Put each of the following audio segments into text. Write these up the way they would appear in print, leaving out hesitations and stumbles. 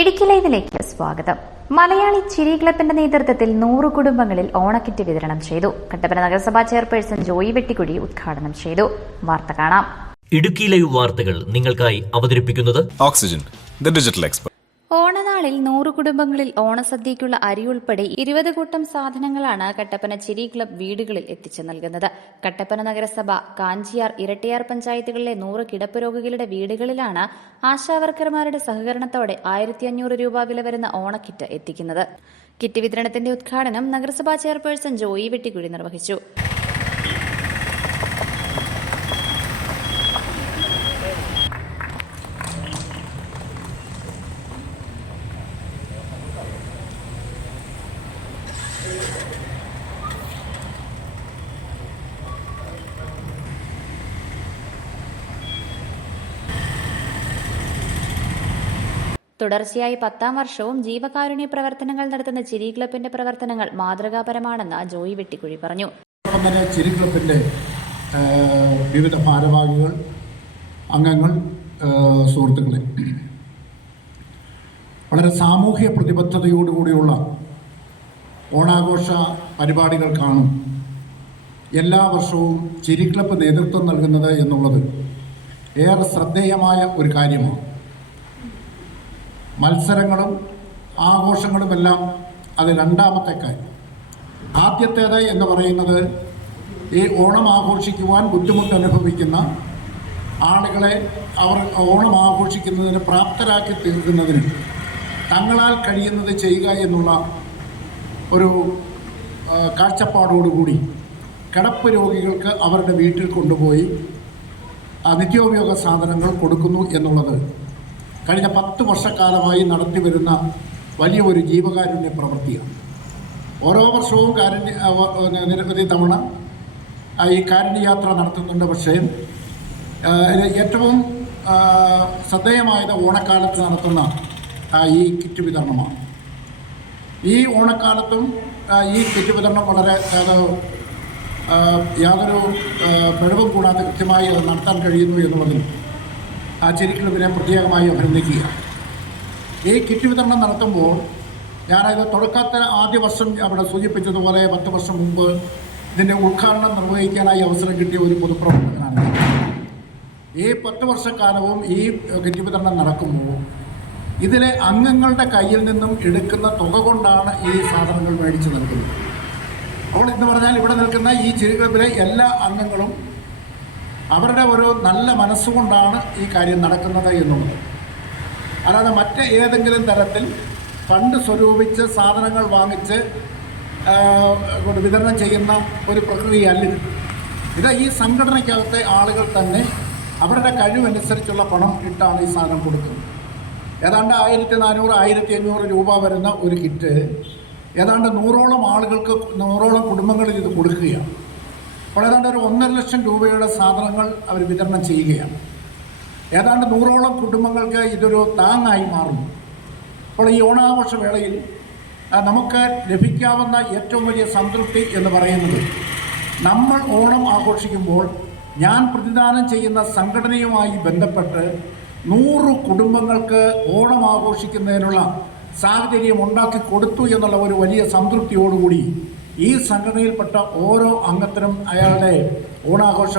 ഇടുക്കി ലൈവിലേക്ക് സ്വാഗതം. മലയാളി ചിരി ക്ലബിന്റെ നേതൃത്വത്തിൽ 100 കുടുംബങ്ങളിൽ ഓണക്കിറ്റ് വിതരണം ചെയ്തു. കട്ടപ്പന നഗരസഭാ ചെയർപേഴ്സൺ ജോയി വെട്ടിക്കുഴി ഉദ്ഘാടനം ചെയ്തു. വാർത്ത കാണാം. ഇടുക്കി ലൈവ് വാർത്തകൾ നിങ്ങൾക്കായി അവതരിപ്പിക്കുന്നത് ഓക്സിജൻ, ദി ഡിജിറ്റൽ എക്സ്പെർട്ട്. ഓണനാളിൽ 100 കുടുംബങ്ങളിൽ ഓണസദ്യയ്ക്കുള്ള അരി ഉൾപ്പെടെ 20 കൂട്ടം സാധനങ്ങളാണ് കട്ടപ്പന ചിരി ക്ലബ് വീടുകളിൽ എത്തിച്ചു നൽകുന്നത്. കട്ടപ്പന നഗരസഭ, കാഞ്ചിയാർ, ഇരട്ടിയാർ പഞ്ചായത്തുകളിലെ 100 കിടപ്പ് രോഗികളുടെ വീടുകളിലാണ് ആശാവർക്കർമാരുടെ സഹകരണത്തോടെ 1500 രൂപ വില വരുന്ന ഓണക്കിറ്റ് എത്തിക്കുന്നത്. കിറ്റ് വിതരണത്തിന്റെ ഉദ്ഘാടനം നഗരസഭാ ചെയർപേഴ്സൺ ജോയി വെട്ടിക്കുഴി നിർവഹിച്ചു. തുടർച്ചയായി 10ാം വർഷവും ജീവകാരുണ്യ പ്രവർത്തനങ്ങൾ നടത്തുന്ന ചിരി ക്ലബിന്റെ പ്രവർത്തനങ്ങൾ മാതൃകാപരമാണെന്ന് ജോയി വെട്ടിക്കുഴി പറഞ്ഞു. ചിരി ക്ലബിന്റെ വിവിധ ഭാരവാഹികൾ, അംഗങ്ങൾ, സുഹൃത്തുക്കളെ, വളരെ സാമൂഹ്യ പ്രതിബദ്ധതയോടുകൂടിയുള്ള ഓണാഘോഷ പരിപാടികൾക്കാണ് എല്ലാ വർഷവും ചിരി ക്ലബ് നേതൃത്വം നൽകുന്നത് എന്നുള്ളത് ഏറെ ശ്രദ്ധേയമായ ഒരു കാര്യമാണ്. മത്സരങ്ങളും ആഘോഷങ്ങളുമെല്ലാം അത് രണ്ടാമത്തെ കാര്യം. ആദ്യത്തേത് എന്ന് പറയുന്നത് ഈ ഓണം ആഘോഷിക്കുവാൻ ബുദ്ധിമുട്ട് അനുഭവിക്കുന്ന ആളുകളെ അവർ ഓണം ആഘോഷിക്കുന്നതിന് പ്രാപ്തരാക്കി തീർക്കുന്നതിന് തങ്ങളാൽ കഴിയുന്നത് ചെയ്യുക എന്നുള്ള ഒരു കാഴ്ചപ്പാടോടുകൂടി കിടപ്പ് രോഗികൾക്ക് അവരുടെ വീട്ടിൽ കൊണ്ടുപോയി നിത്യോപയോഗ സാധനങ്ങൾ കൊടുക്കുന്നു എന്നുള്ളത് കഴിഞ്ഞ 10 വർഷക്കാലമായി നടത്തിവരുന്ന വലിയ ഒരു ജീവകാരുണ്യ പ്രവൃത്തിയാണ്. ഓരോ വർഷവും നിരവധി തവണ ഈ കാരുണ്യയാത്ര നടത്തുന്നുണ്ട്. പക്ഷേ ഏറ്റവും ശ്രദ്ധേയമായത് ഓണക്കാലത്ത് നടത്തുന്ന ഈ കിറ്റ് വിതരണമാണ്. ഈ ഓണക്കാലത്തും ഈ കിറ്റ് വിതരണം വളരെ യാതൊരു പിഴവും കൂടാതെ കൃത്യമായി അത് നടത്താൻ കഴിയുന്നു എന്നുള്ളതിൽ ആ ചിരി ക്ലബിനെ പ്രത്യേകമായി അഭിനന്ദിക്കുക. ഈ കിറ്റ് വിതരണം നടത്തുമ്പോൾ ഞാനത് തുടക്കത്തിൽ ആദ്യ വർഷം അവിടെ സൂചിപ്പിച്ചതുപോലെ 10 വർഷം മുമ്പ് ഇതിൻ്റെ ഉദ്ഘാടനം നിർവഹിക്കാനായി അവസരം കിട്ടിയ ഒരു പൊതുപ്രവർത്തകനാണ്. ഈ 10 വർഷക്കാലവും ഈ കിറ്റ് വിതരണം നടക്കുമ്പോൾ ഇതിലെ അംഗങ്ങളുടെ കയ്യിൽ നിന്നും എടുക്കുന്ന തുക കൊണ്ടാണ് ഈ സാധനങ്ങൾ മേടിച്ച് നൽകുന്നത്. അപ്പോൾ എന്ന് പറഞ്ഞാൽ ഇവിടെ നിൽക്കുന്ന ഈ ചിരി ക്ലബിലെ എല്ലാ അംഗങ്ങളും അവരുടെ ഒരു നല്ല മനസ്സുകൊണ്ടാണ് ഈ കാര്യം നടക്കുന്നത് എന്നുള്ളത്. അല്ലാതെ മറ്റ് ഏതെങ്കിലും തരത്തിൽ ഫണ്ട് സ്വരൂപിച്ച് സാധനങ്ങൾ വാങ്ങിച്ച് വിതരണം ചെയ്യുന്ന ഒരു പ്രക്രിയയല്ല ഇത്. ഈ സംഘടനയ്ക്കകത്തെ ആളുകൾ തന്നെ അവരുടെ കഴിവനുസരിച്ചുള്ള പണം ഇട്ടാണ് ഈ സാധനം കൊടുക്കുന്നത്. ഏതാണ്ട് 1400-1500 രൂപ വരുന്ന ഒരു കിറ്റ് ഏതാണ്ട് 100ഓളം ആളുകൾക്ക്, 100ഓളം കുടുംബങ്ങളിൽ ഇത് കൊടുക്കുകയാണ്. അപ്പോൾ ഏതാണ്ട് ഒരു 1.5 ലക്ഷം രൂപയുടെ സാധനങ്ങൾ അവർ വിതരണം ചെയ്യുകയാണ്. ഏതാണ്ട് 100ഓളം കുടുംബങ്ങൾക്ക് ഇതൊരു താങ്ങായി മാറുന്നു. അപ്പോൾ ഈ ഓണാഘോഷ വേളയിൽ നമുക്ക് ലഭിക്കാവുന്ന ഏറ്റവും വലിയ സംതൃപ്തി എന്ന് പറയുന്നത് നമ്മൾ ഓണം ആഘോഷിക്കുമ്പോൾ ഞാൻ പ്രതിദാനം ചെയ്യുന്ന സംഘടനയുമായി ബന്ധപ്പെട്ട് 100 കുടുംബങ്ങൾക്ക് ഓണം ആഘോഷിക്കുന്നതിനുള്ള സാഹചര്യം ഉണ്ടാക്കി കൊടുത്തു എന്നുള്ള ഒരു വലിയ സംതൃപ്തിയോടുകൂടി ഈ സംഘടനയിൽപ്പെട്ട ഓരോ അംഗത്തിനും അയാളുടെ ഓണാഘോഷ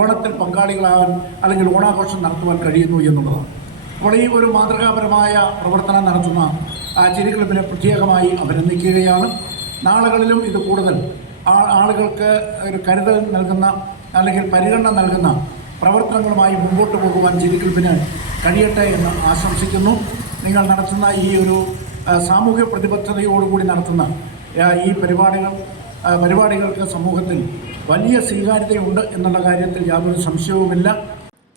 ഓണത്തിൽ പങ്കാളികളാകാൻ അല്ലെങ്കിൽ ഓണാഘോഷം നടത്തുവാൻ കഴിയുന്നു എന്നുള്ളതാണ്. അപ്പോൾ ഈ ഒരു മാതൃകാപരമായ പ്രവർത്തനം നടത്തുന്ന ചിരി ക്ലബിനെ പ്രത്യേകമായി അഭിനന്ദിക്കുകയാണ്. നാളുകളിലും ഇത് കൂടുതൽ ആളുകൾക്ക് ഒരു കരുതൽ നൽകുന്ന അല്ലെങ്കിൽ പരിഗണന നൽകുന്ന പ്രവർത്തനങ്ങളുമായി മുമ്പോട്ട് പോകുവാൻ ചിരി ക്ലബിന് കഴിയട്ടെ എന്ന് ആശംസിക്കുന്നു. നിങ്ങൾ നടത്തുന്ന ഈ ഒരു സാമൂഹ്യ പ്രതിബദ്ധതയോടുകൂടി നടത്തുന്ന ഈ പരിപാടികൾക്ക് സമൂഹത്തിൽ വലിയ സ്വീകാര്യതയുണ്ട് എന്നുള്ള കാര്യത്തിൽ യാതൊരു സംശയവുമില്ല.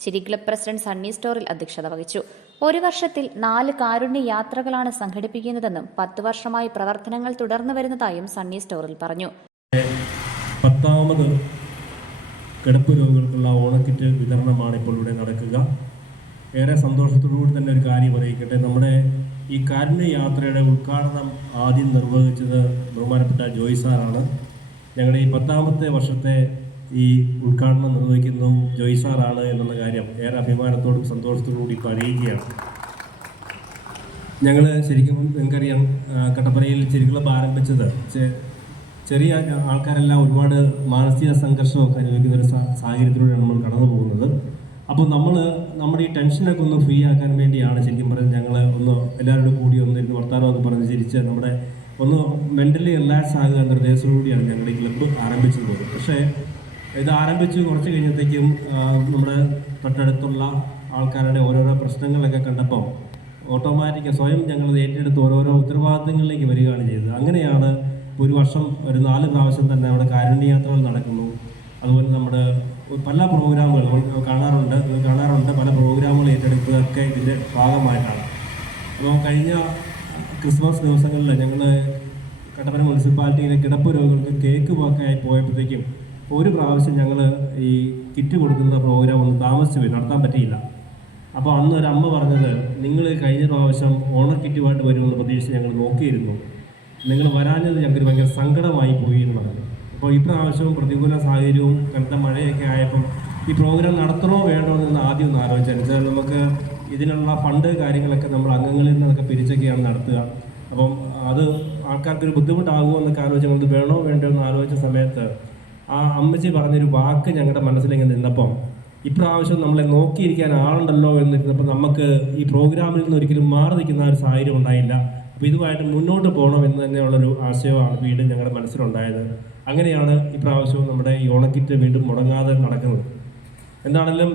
ചിരി ക്ലബ് പ്രസിഡന്റ് സണ്ണി സ്റ്റോറിൽ അധ്യക്ഷത വഹിച്ചു. ഒരു വർഷത്തിൽ 4 കാരുണ്യ യാത്രകളാണ് സംഘടിപ്പിക്കുന്നതെന്നും 10 വർഷമായി പ്രവർത്തനങ്ങൾ തുടർന്നു വരുന്നതായും സണ്ണി സ്റ്റോറിൽ പറഞ്ഞു. 10ാമത് കിടപ്പ് രോഗികൾക്കുള്ള ഓണക്കിറ്റ് വിതരണമാണ് ഇപ്പോൾ ഇവിടെ നടക്കുക. ഏറെ സന്തോഷത്തോടുകൂടി തന്നെ ഒരു കാര്യം അറിയിക്കട്ടെ. നമ്മുടെ ഈ കാരുണ്യ യാത്രയുടെ ഉദ്ഘാടനം ആദ്യം നിർവഹിച്ചത് ബഹുമാനപ്പെട്ട ജോയ് സാറാണ്. ഞങ്ങളുടെ ഈ 10ാമത്തെ വർഷത്തെ ഈ ഉദ്ഘാടനം നിർവഹിക്കുന്നതും ജോയ് സാറാണ് എന്നുള്ള കാര്യം ഏറെ അഭിമാനത്തോടും സന്തോഷത്തോടും കൂടി അറിയിക്കുകയാണ്. ഞങ്ങൾ ശരിക്കും നിങ്ങൾക്കറിയാം, കട്ടപ്പനയിൽ ചിരി ക്ലബ്ബ് ആരംഭിച്ചത് ചെറിയ ആൾക്കാരെല്ലാം ഒരുപാട് മാനസിക സംഘർഷമൊക്കെ അനുഭവിക്കുന്ന ഒരു സാഹചര്യത്തിലൂടെയാണ് നമ്മൾ കടന്നു പോകുന്നത്. അപ്പോൾ നമ്മുടെ ഈ ടെൻഷനൊക്കെ ഒന്ന് ഫ്രീ ആക്കാൻ വേണ്ടിയാണ് ശരിക്കും പറഞ്ഞാൽ ഞങ്ങൾ എല്ലാവരോടും കൂടി ഇരുന്ന് വർത്തമാനമൊക്കെ പറഞ്ഞ് ചിരിച്ച് നമ്മുടെ ഒന്ന് മെൻ്റലി റിലാക്സ് ആകുക എന്ന ഉദ്ദേശത്തോടുകൂടിയാണ് ഞങ്ങൾ ഈ ക്ലബ്ബ് ആരംഭിച്ചത്. പക്ഷേ ഇത് ആരംഭിച്ച് കുറച്ച് കഴിഞ്ഞത്തേക്കും നമ്മുടെ തൊട്ടടുത്തുള്ള ആൾക്കാരുടെ ഓരോരോ പ്രശ്നങ്ങളൊക്കെ കണ്ടപ്പോൾ ഓട്ടോമാറ്റിക് സ്വയം ഞങ്ങൾ ഏറ്റെടുത്ത് ഓരോരോ ഉത്തരവാദിത്തങ്ങളിലേക്ക് വരികയാണ് ചെയ്തത്. അങ്ങനെയാണ് ഒരു വർഷം ഒരു 4 പ്രാവശ്യം തന്നെ അവിടെ കാരുണ്യയാത്രകൾ നടക്കുന്നു. അതുപോലെ നമ്മുടെ പല പ്രോഗ്രാമുകൾ കാണാറുണ്ട് പല പ്രോഗ്രാമുകൾ ഏറ്റെടുക്കുകയൊക്കെ ഇതിൻ്റെ ഭാഗമായിട്ടാണ്. അപ്പോൾ കഴിഞ്ഞ ക്രിസ്മസ് ദിവസങ്ങളിൽ ഞങ്ങൾ കട്ടപ്പന മുനിസിപ്പാലിറ്റിയിലെ കിടപ്പ് രോഗികൾക്ക് കേക്ക് വാക്കായി പോയപ്പോഴത്തേക്കും ഒരു പ്രാവശ്യം ഞങ്ങൾ ഈ കിറ്റ് കൊടുക്കുന്ന പ്രോഗ്രാം ഒന്ന് താമസിച്ച് പോയി, നടത്താൻ പറ്റിയില്ല. അപ്പോൾ അന്ന് ഒരു അമ്മ പറഞ്ഞത്, നിങ്ങൾ കഴിഞ്ഞ പ്രാവശ്യം ഓണക്കിറ്റുമായിട്ട് വരുമെന്ന് പ്രതീക്ഷിച്ച് ഞങ്ങൾ നോക്കിയിരുന്നു, നിങ്ങൾ വരാഞ്ഞത് ഞങ്ങൾക്ക് ഭയങ്കര സങ്കടമായി പോയി എന്ന് പറഞ്ഞു. അപ്പോൾ ഈ പ്രാവശ്യവും പ്രതികൂല സാഹചര്യവും കനത്ത മഴയൊക്കെ ആയപ്പം ഈ പ്രോഗ്രാം നടത്തണോ വേണ്ടോ എന്ന് ആദ്യം ഒന്ന് ആലോചിച്ചാൽ വെച്ചാൽ നമുക്ക് ഇതിനുള്ള ഫണ്ട് കാര്യങ്ങളൊക്കെ നമ്മൾ അംഗങ്ങളിൽ നിന്നൊക്കെ പിരിച്ചൊക്കെയാണ് നടത്തുക. അപ്പം അത് ആൾക്കാർക്കൊരു ബുദ്ധിമുട്ടാകുമോ എന്നൊക്കെ ആലോചിച്ച് വേണോ വേണ്ടോ എന്ന് ആലോചിച്ച സമയത്ത് ആ അമ്മച്ചി പറഞ്ഞൊരു വാക്ക് ഞങ്ങളുടെ മനസ്സിലിങ്ങനെ നിന്നപ്പം ഇപ്രാവശ്യം നമ്മളെ നോക്കിയിരിക്കാൻ ആളുണ്ടല്ലോ എന്നിരുന്നപ്പോൾ നമുക്ക് ഈ പ്രോഗ്രാമിൽ നിന്ന് ഒരിക്കലും മാറി നിൽക്കുന്ന ഒരു സാഹചര്യം ഉണ്ടായില്ല. അപ്പോൾ ഇതുമായിട്ട് മുന്നോട്ട് പോകണം എന്ന് തന്നെയുള്ളൊരു ആശയമാണ് വീണ്ടും ഞങ്ങളുടെ മനസ്സിലുണ്ടായത്. അങ്ങനെയാണ് ഇപ്രാവശ്യവും നമ്മുടെ ഈ ഓണക്കിറ്റ് വീണ്ടും മുടങ്ങാതെ നടക്കുന്നത്. എന്താണെങ്കിലും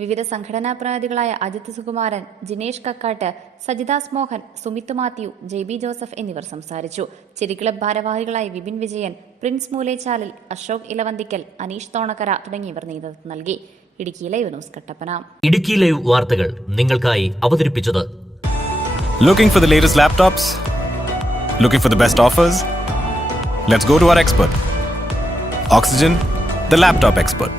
വിവിധ സംഘടനാ പ്രതിനിധികളായ അജിത് സുകുമാരൻ, ജിനേഷ് കക്കാട്ട്, സജിദാസ് മോഹൻ, സുമിത് മാത്യു, JB ജോസഫ് എന്നിവർ സംസാരിച്ചു. ചിരി ക്ലബ്ബ് ഭാരവാഹികളായ വിപിൻ വിജയൻ, പ്രിൻസ് മൂലേച്ചാലിൽ, അശോക് ഇലവന്തിക്കൽ, അനീഷ് തോണക്കര തുടങ്ങിയവർ നേതൃത്വം നൽകി. Idukki live news Kattappana. Idukki live വാർത്തകൾ നിങ്ങൾക്കായി അവതരിപ്പിച്ചത് Looking for the latest laptops? Looking for the best offers? Let's go to our expert. Oxygen, the laptop expert.